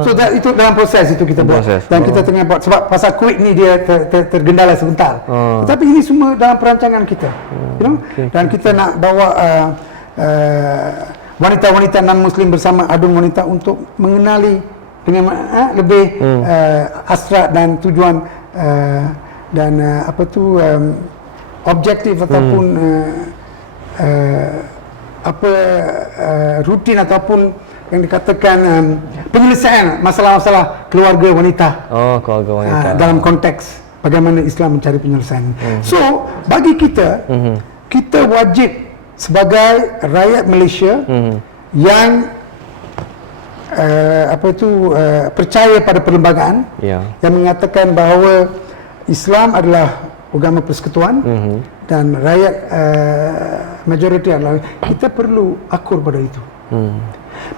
So itu dalam proses itu kita buat. Dan kita tengah buat, sebab pasal kuil ni dia tergendala sebentar. Tetapi ini semua dalam perancangan kita. Dan kita nak bawa wanita-wanita non-Muslim bersama adun wanita untuk mengenali dengan lebih hasrat dan tujuan dan objektif ataupun rutin ataupun yang dikatakan penyelesaian masalah-masalah keluarga wanita. Keluarga wanita. Dalam konteks bagaimana Islam mencari penyelesaian. So bagi kita, kita wajib sebagai rakyat Malaysia yang percaya pada perlembagaan, yang mengatakan bahawa Islam adalah agama persekutuan dan rakyat majoriti adalah, kita perlu akur pada itu.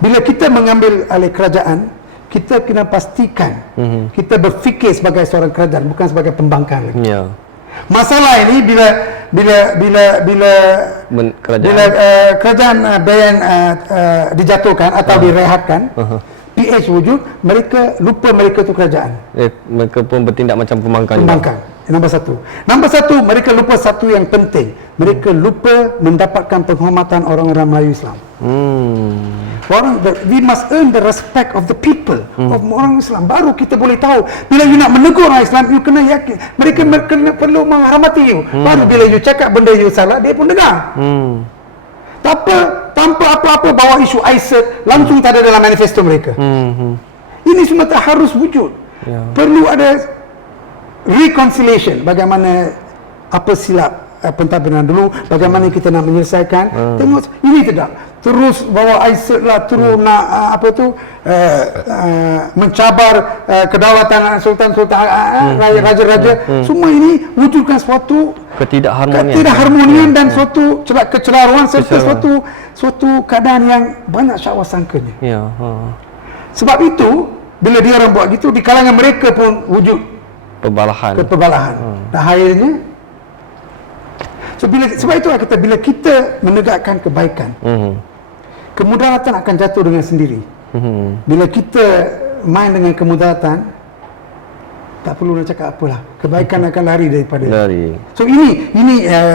Bila kita mengambil alih kerajaan, kita kena pastikan kita berfikir sebagai seorang kerajaan, bukan sebagai pembangkang lagi. Masalah ini bila kerajaan BN dijatuhkan atau direhatkan, PH wujud, mereka lupa mereka itu kerajaan. Mereka pun bertindak macam pembangkang. Nombor satu, mereka lupa satu yang penting. Mereka lupa mendapatkan penghormatan orang-orang Melayu Islam. We must earn the respect of the people, of orang Islam. Baru kita boleh tahu. Bila you nak menegur orang Islam, you kena yakin. Mereka perlu menghormati you. Baru bila you cakap benda you salah, dia pun dengar. Tanpa apa-apa bawa isu ISIS, langsung tak ada dalam manifesto mereka. Ini semua tak harus wujud. Perlu ada reconciliation. Bagaimana apa silap pentadbiran dulu, bagaimana kita nak menyelesaikan. Tengok ini tidak terus bawa ISIS lah, terus nak mencabar kedaulatan sultan-sultan, raja-raja. Semua ini wujudkan suatu ketidakharmonian dan suatu kecelaruan serta suatu keadaan yang banyak syahwat sangkanya. Sebab itu bila dia orang buat gitu, di kalangan mereka pun wujud kepebalahan. Dan akhirnya sebab itu kata, bila kita menegakkan kebaikan, kemudaratan akan jatuh dengan sendiri. Bila kita main dengan kemudaratan, tak perlu nak cakap apalah, kebaikan akan lari daripada. So ini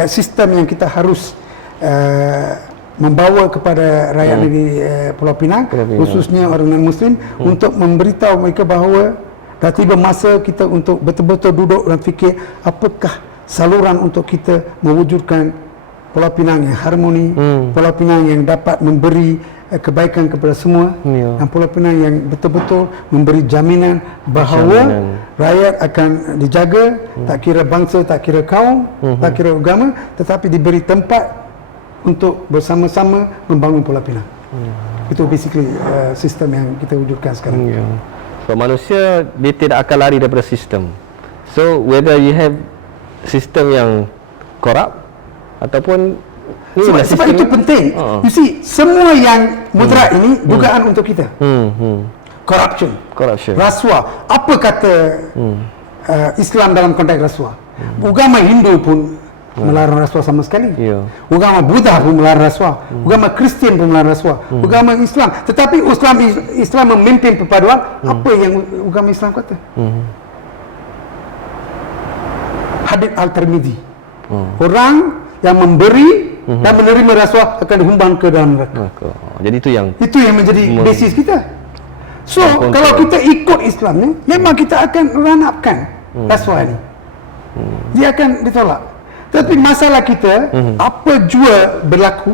sistem yang kita harus membawa kepada rakyat negeri Pulau Pinang, khususnya orang non-Muslim, untuk memberitahu mereka bahawa dah tiba masa kita untuk betul-betul duduk dan fikir apakah saluran untuk kita mewujudkan Pulau Pinang yang harmoni, Pulau Pinang yang dapat memberi kebaikan kepada semua, dan Pulau Pinang yang betul-betul memberi jaminan bahawa rakyat akan dijaga, tak kira bangsa, tak kira kaum, tak kira agama, tetapi diberi tempat untuk bersama-sama membangun Pulau Pinang. Itu basically sistem yang kita wujudkan sekarang. So manusia dia tidak akan lari daripada sistem. So whether you have sistem yang korup ataupun sebab itu penting. You see, semua yang mudarat ini dugaan untuk kita. Corruption, rasuah. Apa kata Islam dalam konteks rasuah? Agama Hindu pun melarang rasuah sama sekali. Agama Buddha pun melarang rasuah. Agama Kristian pun melarang rasuah. Agama Islam. Tetapi Islam memimpin perpaduan. Apa yang agama Islam kata? Hadith Al-Tirmidzi. Orang yang memberi dan menerima rasuah akan dihumbang ke dalam neraka. Jadi itu yang menjadi basis kita. So kalau kita ikut Islam ni, memang kita akan ranapkan rasuah ni. Dia akan ditolak. Tapi masalah kita, apa jua berlaku,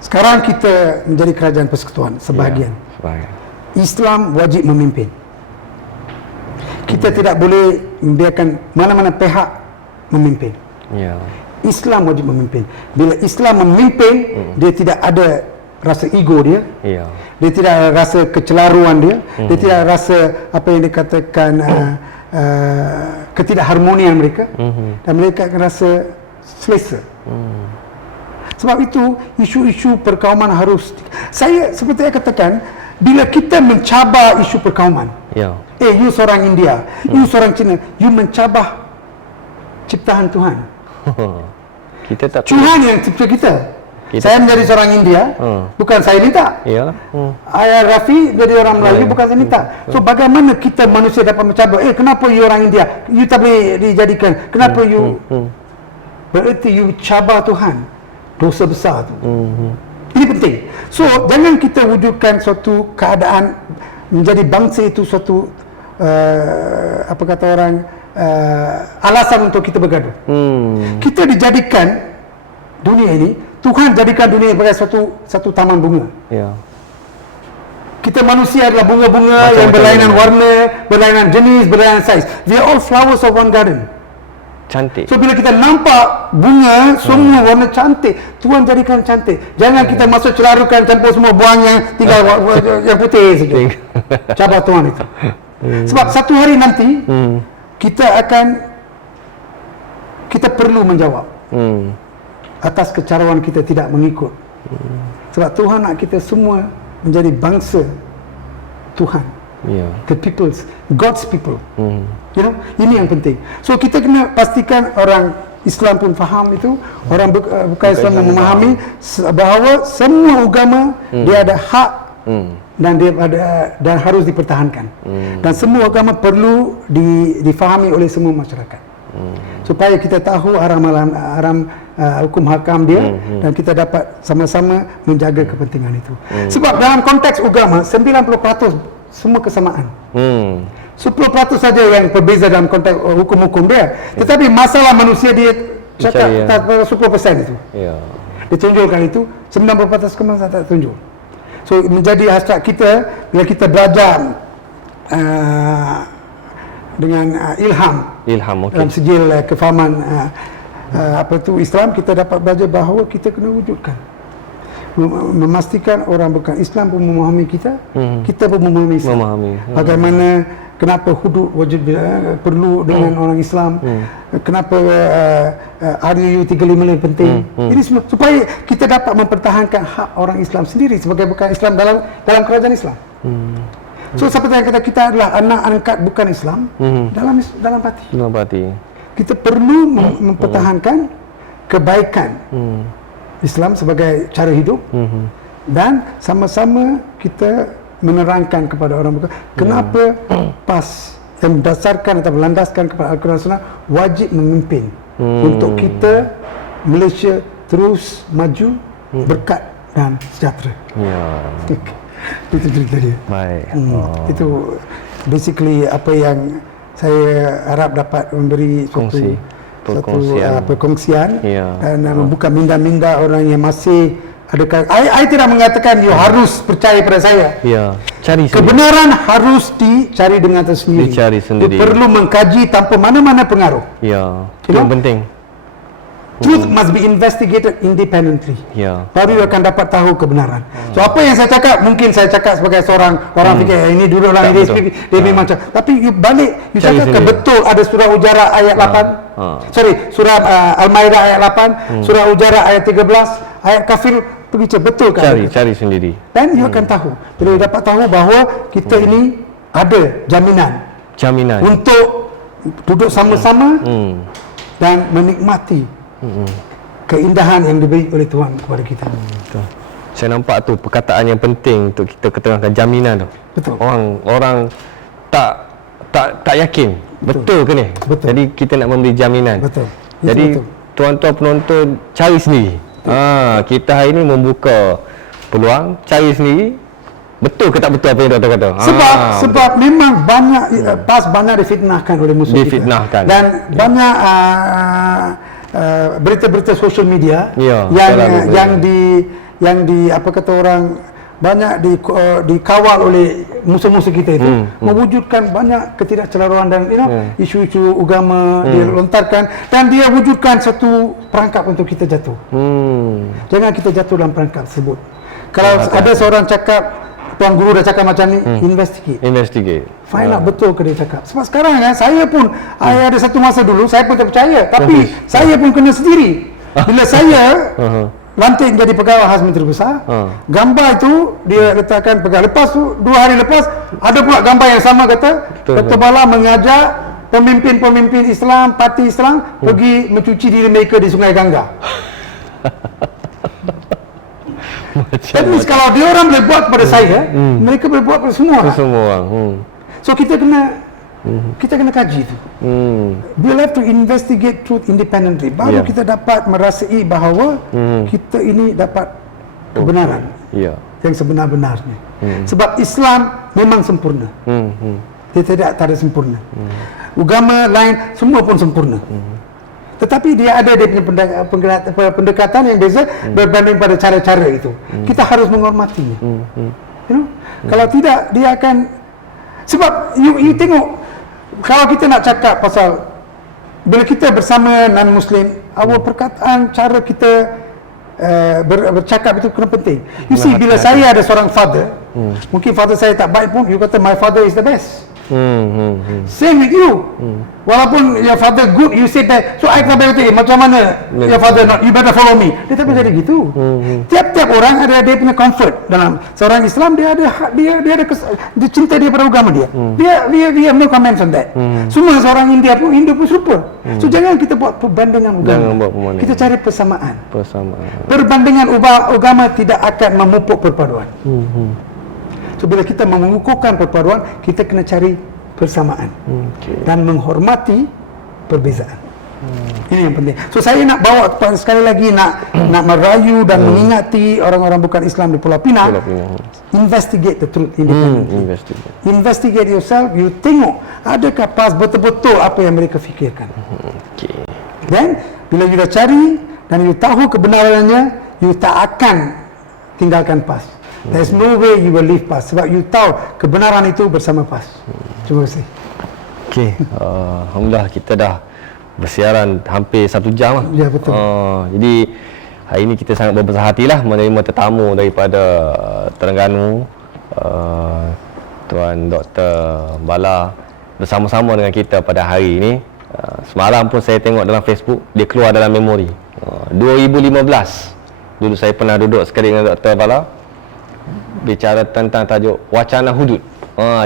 sekarang kita menjadi kerajaan persekutuan sebahagian. Islam wajib memimpin. Kita tidak boleh membiarkan mana-mana pihak memimpin. Islam wajib memimpin. Bila Islam memimpin, dia tidak ada rasa ego dia. Dia tidak ada rasa kecelaruan dia. Dia tidak ada rasa apa yang dikatakan ketidakharmonian mereka. Dan mereka akan rasa selesa. Sebab itu isu-isu perkauman harus, saya seperti saya katakan, bila kita mencabar isu perkauman, you seorang India, you seorang Cina, you mencabar ciptaan Tuhan. Tuhan yang cipta kita. Saya menjadi seorang India, bukan saya minta. Ayah Rafi jadi orang Melayu, bukan saya minta. So bagaimana kita manusia dapat mencabar, kenapa you orang India, you tak boleh dijadikan, kenapa you, berarti you cabar Tuhan. Dosa besar tu. Ini penting. So jangan kita wujudkan suatu keadaan menjadi bangsa itu suatu apa kata orang, alasan untuk kita bergaduh. Kita dijadikan dunia ini, Tuhan jadikan dunia sebagai satu taman bunga. Kita manusia adalah bunga-bunga yang berlainan warna, berlainan jenis, berlainan saiz. We are all flowers of one garden. Cantik. So bila kita nampak bunga semua warna cantik, Tuhan jadikan cantik. Jangan kita masuk celarukan, campur semua, buang yang tinggal yang putih saja. Cabar Tuhan itu. Sebab satu hari nanti kita perlu menjawab atas kecarawan kita tidak mengikut. Sebab Tuhan nak kita semua menjadi bangsa Tuhan. The people's, God's people. You know, ini yang penting. So kita kena pastikan orang Islam pun faham itu, orang bukan Islam memahami bahawa semua agama dia ada hak dan dia ada dan harus dipertahankan. Dan semua agama perlu difahami oleh semua masyarakat. Supaya kita tahu aram hukum hakam dia dan kita dapat sama-sama menjaga kepentingan itu. Sebab dalam konteks agama 90% semua kesamaan. 10% saja yang berbeza dalam konteks hukum-hukum dia. Tetapi masalah manusia dia cakap 10% itu. Ya. Dia tunjukkan itu, 90% kemana tak tunjuk. So menjadi hasrat kita bila kita belajar dengan ilham dalam sijil kefahaman Islam, kita dapat belajar bahawa kita kena wujudkan, memastikan orang bukan Islam pun memahami kita, kita pun memahami Islam. Bagaimana, kenapa hudud wajib perlu dengan orang Islam, kenapa RUU 35 lebih penting. Ini semua supaya kita dapat mempertahankan hak orang Islam sendiri sebagai bukan Islam dalam kerajaan Islam. So seperti yang kita adalah anak angkat bukan Islam dalam parti. Kita perlu mempertahankan kebaikan Islam sebagai cara hidup dan sama-sama kita menerangkan kepada orang bukan kenapa PAS yang berdasarkan atau berlandaskan kepada Al-Quran Sunnah wajib memimpin untuk kita Malaysia terus maju berkat dan sejahtera. Itu cerita dia. Baik. Itu basically apa yang saya harap dapat memberi suatu perkongsian dan membuka minda-minda orang yang masih adakah saya tidak mengatakan you harus percaya pada saya. Cari sendiri. Kebenaran harus dicari dengan tersendiri. Dicari sendiri. You perlu mengkaji tanpa mana-mana pengaruh. Itu yang penting. Truth must be investigated independently. Baru you akan dapat tahu kebenaran. So apa yang saya cakap, mungkin saya cakap sebagai seorang orang fikir ini dulu orang ini dia memang cakap. Tapi you balik, you cakap ke betul ada surah Hujarat ayat 8. Surah Al-Maidah ayat 8, surah Hujarat ayat 13, ayat Kafir, pergi cek betul kan? Cari sendiri. Dan you akan tahu. Bila you dapat tahu bahawa kita ini ada jaminan untuk duduk sama-sama dan menikmati keindahan yang diberi oleh Tuhan kepada kita. Saya nampak tu perkataan yang penting untuk kita ketengahkan jaminan tu. Betul. Orang tak yakin. Betul ke ni? Betul. Jadi kita nak memberi jaminan. Betul. Jadi tuan-tuan penonton cari sendiri. Kita hari ini membuka peluang, cari sendiri. Betul ke tak betul apa yang doktor kata? Sebab memang banyak PAS banyak difitnahkan oleh musuh kita. Dan banyak berita-berita social media yang di apa kata orang banyak dikawal oleh musuh-musuh kita itu mewujudkan banyak ketidakcelaruan dan isu-isu agama dilontarkan dan dia wujudkan satu perangkap untuk kita jatuh. Jangan kita jatuh dalam perangkap tersebut. Kalau ada seorang cakap, tuan guru dah cakap macam ni, investigate. Find out betul ke dia cakap. Sebab sekarang saya pun ada satu masa dulu saya pun tak percaya, tapi saya pun kena sendiri. Bila saya lantik jadi pegawai khas Menteri Besar, gambar itu dia letakkan pegawai. Lepas tu 2 hari lepas ada pula gambar yang sama kata Dr. Bala mengajak pemimpin-pemimpin Islam, parti Islam pergi mencuci diri mereka di Sungai Gangga. Tapi kalau dia orang boleh buat kepada saya, mereka boleh buat kepada semua orang. So kita kena kaji itu. We'll have to investigate truth independently. Baru kita dapat merasai bahawa kita ini dapat kebenaran yang sebenar-benarnya. Sebab Islam memang sempurna. Dia tak ada sempurna. Agama lain semua pun sempurna. Tetapi dia ada pendekatan yang beza berbanding pada cara-cara itu. Kita harus menghormatinya. Kalau tidak, dia akan sebab you tengok kalau kita nak cakap pasal bila kita bersama non-Muslim, awal perkataan cara kita bercakap itu kena penting. You see, bila saya ada seorang father, mungkin father saya tak baik pun, you kata my father is the best. Same with you. Walaupun your father good, you said that. So I kata macam mana your father not, you better follow me. Dia tak boleh jadi gitu. Tiap-tiap orang ada dia punya comfort dalam. Seorang Islam dia ada hak, dia ada dia cinta dia pada agama dia. Dia no comments on that. Semua seorang Hindu pun serupa. So jangan kita buat perbandingan agama. Kita cari persamaan. Perbandingan agama tidak akan memupuk perpaduan. So bila kita mengukuhkan perpaduan, kita kena cari persamaan dan menghormati perbezaan. Ini yang penting. So saya nak bawa sekali lagi nak merayu dan mengingati orang-orang bukan Islam di Pulau Pinang. Investigate the truth independently. Investigate yourself. You tengok adakah PAS betul-betul apa yang mereka fikirkan. Then bila you dah cari dan you tahu kebenarannya, you tak akan tinggalkan PAS. There's no way you will leave PAS sebab you tahu kebenaran itu bersama PAS. Terima kasih. Okey, alhamdulillah kita dah bersiaran hampir 1 jam lah. Ya, betul. Jadi hari ini kita sangat berbesar hatilah menerima tetamu daripada Terengganu, Tuan Dr. Bala bersama-sama dengan kita pada hari ini. Semalam pun saya tengok dalam Facebook, dia keluar dalam memori. 2015 dulu saya pernah duduk sekali dengan Dr. Bala bicara tentang tajuk wacana hudud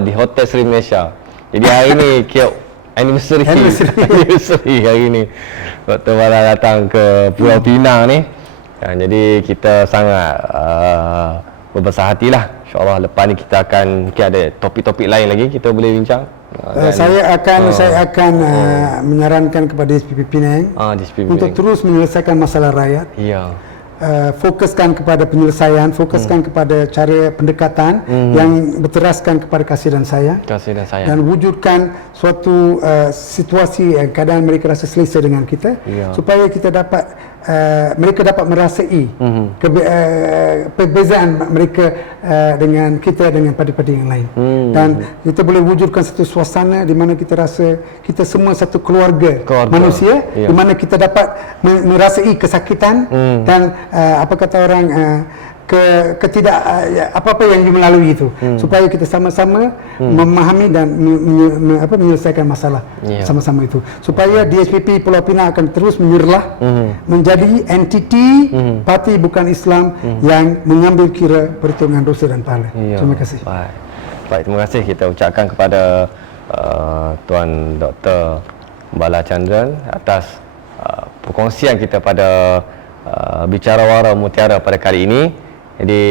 di Hotel Sri Malaysia. Jadi hari ini anniversary hari ini Dr. Bala datang ke Pulau Pinang ni. Jadi kita sangat berbesar hatilah. InsyaAllah lepas ni kita akan mungkin ada topik-topik lain lagi kita boleh bincang. Saya akan menyarankan kepada DSPP Penang untuk terus menyelesaikan masalah rakyat. Ya. Fokuskan kepada penyelesaian, fokuskan kepada cara pendekatan yang berteraskan kepada kasih dan sayang, dan wujudkan suatu situasi yang keadaan mereka rasa selesa dengan kita, supaya kita dapat mereka dapat merasai perbezaan mereka dengan kita dengan parti-parti yang lain, dan kita boleh wujudkan satu suasana di mana kita rasa kita semua satu keluarga manusia, di mana kita dapat merasai kesakitan dan apa kata orang apa-apa yang melalui itu, supaya kita sama-sama memahami dan menyelesaikan masalah sama-sama itu, supaya DSPP Pulau Pinang akan terus menyerlah menjadi entiti parti bukan Islam yang mengambil kira perhitungan dosa dan pahala. Terima kasih. Baik, terima kasih kita ucapkan kepada Tuan Dr. Bala Chandran atas perkongsian kita pada Bicara Wara Mutiara pada kali ini. Jadi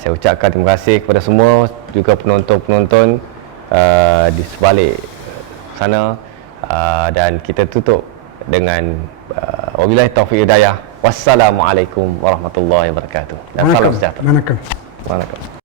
saya ucapkan terima kasih kepada semua, juga penonton-penonton di sebalik sana, dan kita tutup dengan wabillahi taufiq hidayah. Wassalamualaikum warahmatullahi wabarakatuh. Dan salam sejahtera. Waalaikumsalam.